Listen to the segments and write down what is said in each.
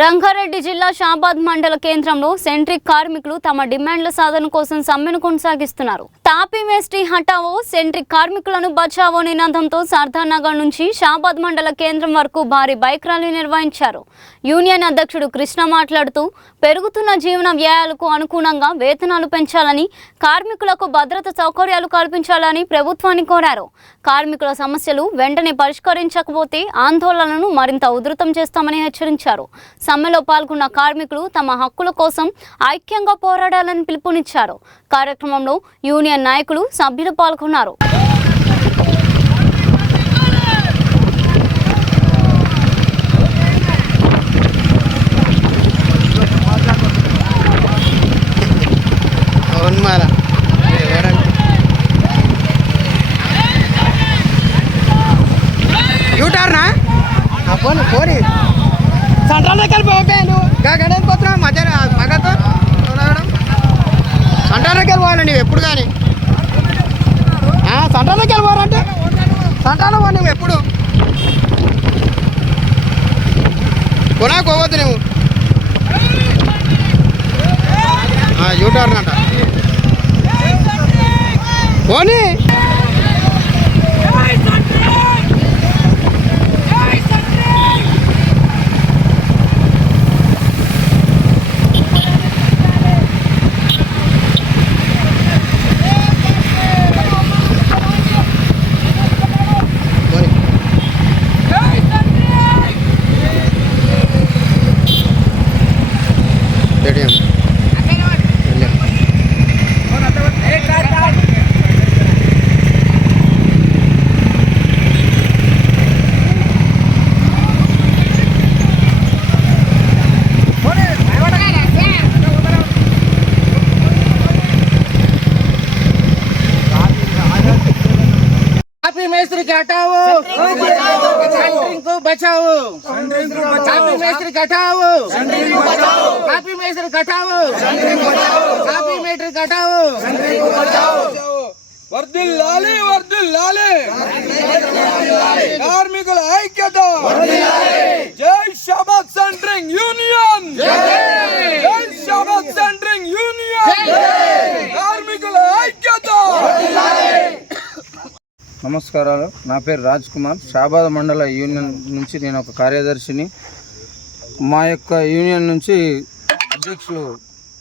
రంగారెడ్డి జిల్లా షాబాద్ మండల కేంద్రంలో సెంట్రిక్ కార్మికులు తమ డిమాండ్ల సాధన కోసం సమ్మెను కొనసాగిస్తున్నారు. తాపీ మేస్త్రి హటావో సెంట్రిక్ కార్మికులను బచావో నినాదంతో సర్దార్నగర్ నుంచి షాబాద్ మండల కేంద్రం వరకు భారీ బైక్ ర్యాలీ నిర్వహించారు. యూనియన్ అధ్యక్షుడు కృష్ణ మాట్లాడుతూ పెరుగుతున్న జీవన వ్యయాలకు అనుగుణంగా వేతనాలు పెంచాలని, కార్మికులకు భద్రత సౌకర్యాలు కల్పించాలని ప్రభుత్వాన్ని కోరారు. కార్మికుల సమస్యలు వెంటనే పరిష్కరించకపోతే ఆందోళనను మరింత ఉధృతం చేస్తామని హెచ్చరించారు. సమ్మెలో పాల్గొన్న కార్మికులు తమ హక్కుల కోసం ఐక్యంగా పోరాడాలని పిలుపునిచ్చారు. కార్యక్రమంలో యూనియన్ నాయకులు, సభ్యులు పాల్గొన్నారు. సంటాలకి వెళ్ళిపోయాను గడకి పోతున్నావు మధ్య మగతో సంటాలకి వెళ్ళిపోవాలి నువ్వు ఎప్పుడు కానీ సంటాలకి వెళ్ళిపోవాలంటే సంటాలో నువ్వు ఎప్పుడు కొనాకోవద్దు నువ్వు యూటర్న్ అంట పోనీ మేస్త్రి హటావో సెంట్రింగ్ को बचाओ कापी మేస్త్రి हटाओ कापी మేస్త్రి हटाओ कापी మేస్త్రి हटाओ వర్ధిల్లాలి వర్ధిల్లాలి కార్మికుల ఐక్యత జై షాబాద్ సెంట్రింగ్ యూనియన్ జై షాబాద్ సెంట్రింగ్ యూనియన్ కార్మికుల ఐక్యత. నమస్కారాలు. నా పేరు రాజ్ కుమార్. షాబాద్ మండల యూనియన్ నుంచి నేను ఒక కార్యదర్శిని. మా యొక్క యూనియన్ నుంచి అధ్యక్షులు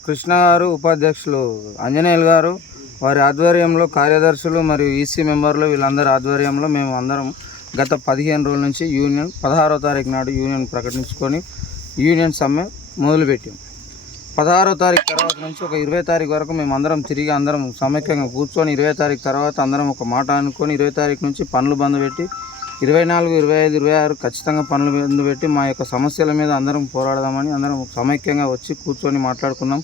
కృష్ణ గారు, ఉపాధ్యక్షులు ఆంజనేయులు గారు, వారి ఆధ్వర్యంలో కార్యదర్శులు మరియు ఈసీ మెంబర్లు వీళ్ళందరి ఆధ్వర్యంలో మేము అందరం గత 15 రోజుల నుంచి యూనియన్ 16వ తారీఖు నాడు యూనియన్ ప్రకటించుకొని యూనియన్ సమ్మె మొదలుపెట్టాం. 16వ తారీఖు తర్వాత నుంచి ఒక 20 తారీఖు వరకు మేము అందరం తిరిగి అందరం సమైక్యంగా కూర్చొని 20 తారీఖు తర్వాత అందరం ఒక మాట అనుకొని 20 తారీఖు నుంచి పనులు బంద్ పెట్టి 24, 25, 26 ఖచ్చితంగా పనులు బంద్ పెట్టి మా యొక్క సమస్యల మీద అందరం పోరాడదామని అందరం సమైక్యంగా వచ్చి కూర్చొని మాట్లాడుకున్నాం.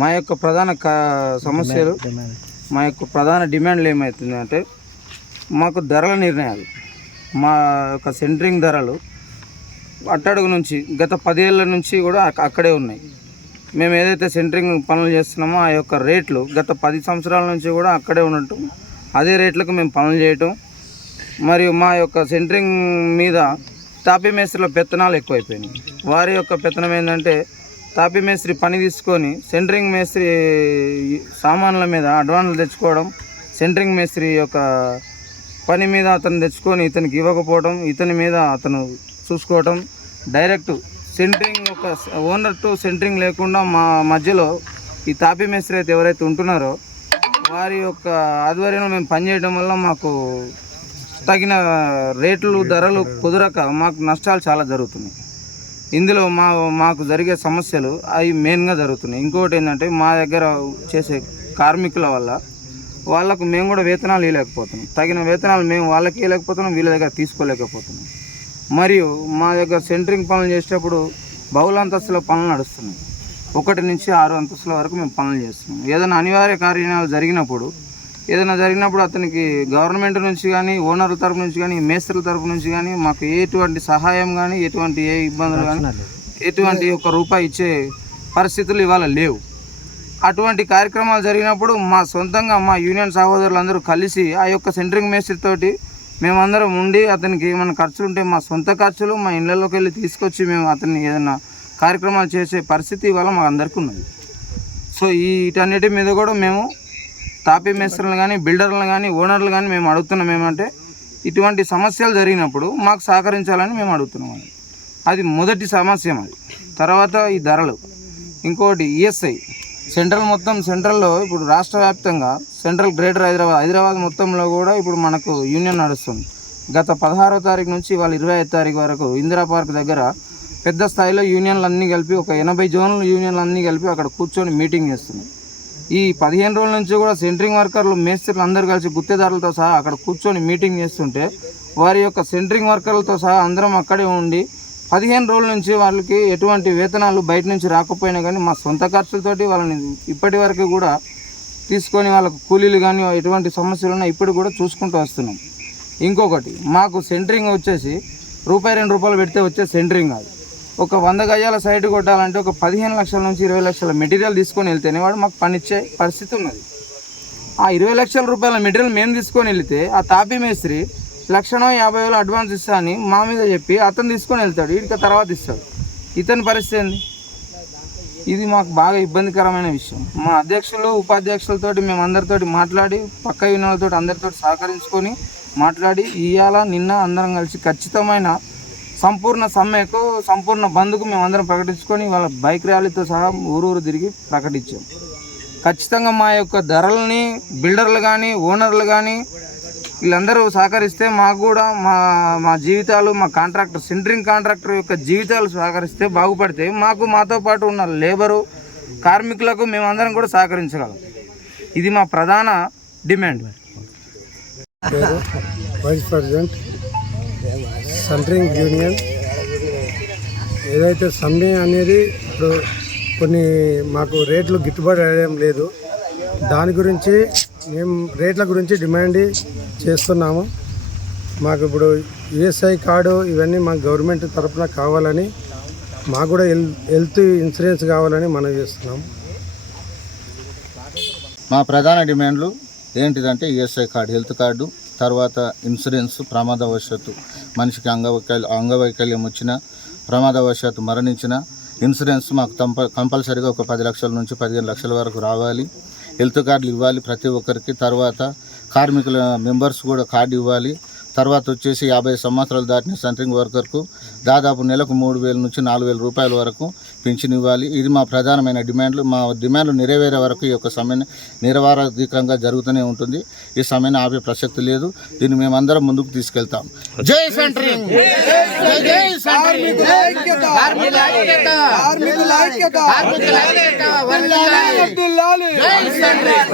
మా యొక్క ప్రధాన సమస్యలు, మా యొక్క ప్రధాన డిమాండ్లు ఏమవుతుంది అంటే మాకు ధరల నిర్ణయాలు, మా యొక్క సెంట్రింగ్ ధరలు అట్టడుగు నుంచి గత 10 ఏళ్ళ నుంచి కూడా అక్కడే ఉన్నాయి. మేము ఏదైతే సెంట్రింగ్ పనులు చేస్తున్నామో ఆ యొక్క రేట్లు గత 10 సంవత్సరాల నుంచి కూడా అక్కడే ఉండటం, అదే రేట్లకు మేము పనులు చేయటం, మరియు మా యొక్క సెంట్రింగ్ మీద తాపీ మేస్త్రిల పెత్తనాలు ఎక్కువైపోయినాయి. వారి యొక్క పెత్తనం ఏంటంటే తాపీ మేస్త్రి పని తీసుకొని సెంట్రింగ్ మేస్త్రి సామాన్ల మీద అడ్వాన్సులు తెచ్చుకోవడం, సెంట్రింగ్ మేస్త్రి యొక్క పని మీద అతను తెచ్చుకొని ఇతనికి ఇవ్వకపోవడం, ఇతని మీద అతను చూసుకోవటం, డైరెక్ట్ సెంట్రింగ్ ఒక ఓనర్ టు సెంట్రింగ్ లేకుండా మా మధ్యలో ఈ తాపీ మేస్త్రి అయితే ఎవరైతే ఉంటున్నారో వారి యొక్క ఆధ్వర్యంలో మేము పనిచేయడం వల్ల మాకు తగిన రేట్లు ధరలు కుదరక మాకు నష్టాలు చాలా జరుగుతున్నాయి. ఇందులో మాకు జరిగే సమస్యలు అవి మెయిన్గా జరుగుతున్నాయి. ఇంకొకటి ఏంటంటే మా దగ్గర చేసే కార్మికుల వల్ల వాళ్ళకు మేము కూడా వేతనాలు ఇవ్వలేకపోతున్నాం, తగిన వేతనాలు మేము వాళ్ళకి ఇవ్వలేకపోతున్నాం, వీళ్ళ దగ్గర తీసుకోలేకపోతున్నాం. మరియు మా దగ్గర సెంట్రింగ్ పనులు చేసేటప్పుడు బహుళ అంతస్తుల పనులు నడుస్తున్నాయి. 1 నుంచి 6 అంతస్తుల వరకు మేము పనులు చేస్తున్నాం. ఏదైనా అనివార్య కార్యాలు జరిగినప్పుడు అతనికి గవర్నమెంట్ నుంచి కానీ, ఓనర్ల తరపు నుంచి కానీ, మేస్త్రుల తరపు నుంచి కానీ మాకు ఎటువంటి సహాయం కానీ, ఎటువంటి ఏ ఇబ్బందులు కానీ, ఎటువంటి ఒక రూపాయి ఇచ్చే పరిస్థితులు ఇవాళ లేవు. అటువంటి కార్యక్రమాలు జరిగినప్పుడు మా సొంతంగా మా యూనియన్ సహోదరులందరూ కలిసి ఆ యొక్క సెంట్రింగ్ మేస్త్రితోటి మేమందరం ఉండి అతనికి ఏమైనా ఖర్చులు ఉంటే మా సొంత ఖర్చులు మా ఇళ్ళలోకి వెళ్ళి తీసుకొచ్చి మేము అతన్ని ఏదైనా కార్యక్రమాలు చేసే పరిస్థితి ఇవాళ మా అందరికీ ఉన్నది. సో వీటన్నిటి మీద కూడా మేము తాపీ మేస్త్రులను కానీ బిల్డర్లను కానీ ఓనర్లు కానీ మేము అడుగుతున్నాం ఏమంటే ఇటువంటి సమస్యలు జరిగినప్పుడు మాకు సహకరించాలని మేము అడుగుతున్నాం. అది మొదటి సమస్య అది. తర్వాత ఈ ధరలు, ఇంకోటి ఈఎస్ఐ సెంట్రల్లో ఇప్పుడు రాష్ట్ర వ్యాప్తంగా సెంట్రల్ గ్రేటర్ హైదరాబాద్ మొత్తంలో కూడా ఇప్పుడు మనకు యూనియన్ నడుస్తుంది. గత 16వ తారీఖు నుంచి వాళ్ళు 25వ తారీఖు వరకు ఇందిరా పార్క్ దగ్గర పెద్ద స్థాయిలో యూనియన్లు అన్నీ కలిపి ఒక 80 జోన్ల యూనియన్లు అన్నీ కలిపి అక్కడ కూర్చొని మీటింగ్ చేస్తున్నాయి. ఈ 15 రోజుల నుంచి కూడా సెంట్రింగ్ వర్కర్లు మేస్త్రులు అందరూ కలిసి గుత్తేదారులతో సహా అక్కడ కూర్చొని మీటింగ్ చేస్తుంటే వారి యొక్క సెంట్రింగ్ వర్కర్లతో సహా అందరం అక్కడే ఉండి 15 రోజుల నుంచి వాళ్ళకి ఎటువంటి వేతనాలు బయట నుంచి రాకపోయినా కానీ మా సొంత ఖర్చులతోటి వాళ్ళని ఇప్పటి వరకు కూడా తీసుకొని వాళ్ళకు కూలీలు కానీ ఎటువంటి సమస్యలు ఉన్నా ఇప్పుడు కూడా చూసుకుంటూ వస్తున్నాం. ఇంకొకటి మాకు సెంట్రింగ్ వచ్చేసి ₹2 పెడితే వచ్చే సెంట్రింగ్ కాదు. ఒక 100 గజాల సైట్ కొట్టాలంటే ఒక 15 లక్షల నుంచి 20 లక్షల మెటీరియల్ తీసుకొని వెళ్తేనే వాడు మాకు పనిచ్చే పరిస్థితి ఉన్నది. ఆ 20 లక్షల రూపాయల మెటీరియల్ మేము తీసుకొని వెళితే ఆ తాపీ మేస్త్రి 1,50,000 అడ్వాన్స్ ఇస్తా అని మా మీద చెప్పి అతను తీసుకొని వెళ్తాడు, వీడికి తర్వాత ఇస్తాడు. ఇతని పరిస్థితి ఏంది? ఇది మాకు బాగా ఇబ్బందికరమైన విషయం. మా అధ్యక్షులు ఉపాధ్యక్షులతోటి మేము అందరితోటి మాట్లాడి పక్క యూనియన్లతో అందరితో సహకరించుకొని మాట్లాడి ఇవాళ నిన్న అందరం కలిసి ఖచ్చితమైన సంపూర్ణ సమ్మెకు సంపూర్ణ బంద్కు మేము అందరం ప్రకటించుకొని వాళ్ళ బైక్ ర్యాలీతో సహా ఊరూరు తిరిగి ప్రకటించాం. ఖచ్చితంగా మా యొక్క ధరలని బిల్డర్లు కానీ ఓనర్లు కానీ వీళ్ళందరూ సహకరిస్తే మాకు కూడా మా జీవితాలు మా సెంట్రింగ్ కాంట్రాక్టర్ యొక్క జీవితాలు సహకరిస్తే బాగుపడితే మాతో పాటు ఉన్న లేబరు కార్మికులకు మేమందరం కూడా సహకరించగలం. ఇది మా ప్రధాన demand. Vice president centring union. ఏదైతే సమ్మె అనేది ఇప్పుడు కొన్ని మాకు రేట్లు గిట్టుబాటు అయ్యడం లేదు, దాని గురించి మేము రేట్ల గురించి డిమాండ్ చేస్తున్నాము. మాకు ఇప్పుడు ఈఎస్ఐ కార్డు ఇవన్నీ మాకు గవర్నమెంట్ తరఫున కావాలని, మాకు కూడా హెల్త్ ఇన్సూరెన్స్ కావాలని మనం చేస్తున్నాము. మా ప్రధాన డిమాండ్లు ఏంటిదంటే ఈఎస్ఐ కార్డు, హెల్త్ కార్డు, తర్వాత ఇన్సూరెన్స్, ప్రమాదవశాత్తు మనిషికి అంగవైకల్యం వచ్చిన, ప్రమాదవశాత్తు మరణించిన ఇన్సూరెన్స్ మాకు కంపల్సరీగా ఒక 10 లక్షల నుంచి 15 లక్షల వరకు రావాలి. హెల్త్ కార్డులు ఇవ్వాలి ప్రతి ఒక్కరికి. తర్వాత కార్మికుల మెంబర్స్ కూడా కార్డు ఇవ్వాలి. తర్వాత వచ్చేసి 50 సంవత్సరాలు దాటిన సెంట్రింగ్ వర్కర్కు దాదాపు నెలకు 3,000 నుంచి 4,000 రూపాయల వరకు పింఛన్ ఇవ్వాలి. ఇది మా ప్రధానమైన డిమాండ్లు. మా డిమాండ్లు నెరవేరే వరకు ఈ యొక్క సమ్మెను నిరవధికంగా జరుగుతూనే ఉంటుంది. ఈ సమ్మెను ఆపే ప్రసక్తి లేదు. దీన్ని మేమందరం ముందుకు తీసుకెళ్తాం. జై సెంట్రింగ్, జై సెంట్రింగ్, కార్మికుల ఐక్యత, కార్మికుల ఐక్యత, కార్మికుల ఐక్యత, జై సెంట్రింగ్.